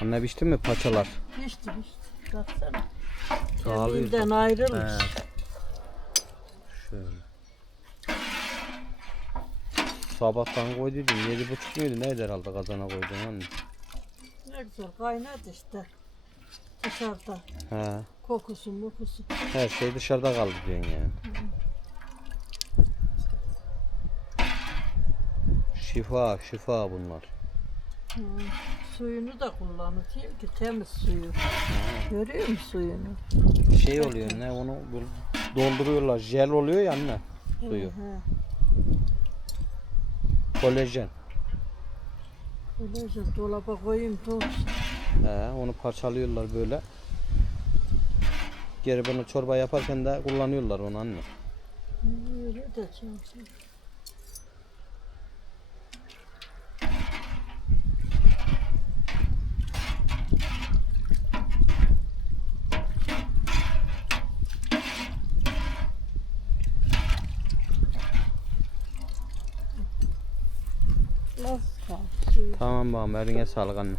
Anne biçti mi paçalar? Pişti pişti. Baksana. Kemiğinden ayrılmış. He. Şöyle. Sabahtan koyduydum. Yedi buçuk muydu? Neydi herhalde kazana koydun anne? Ne güzel kaynadı işte. Dışarıda. He. Kokusu mukusu. Her şey dışarıda kaldı diyorsun yani. Şifa, şifa bunlar. Hı. Suyunu da kullanayım ki temiz suyu. Görüyor musun suyunu? Şey oluyor ne onu böyle dolduruyorlar. Jel oluyor ya anne suyu. He. Kolajen. Dolaba koyayım dursun. He, onu parçalıyorlar böyle. Geri bunu çorba yaparken de kullanıyorlar onu anne. Öyle de çalışıyor. Tamam babam eline sağlık anne.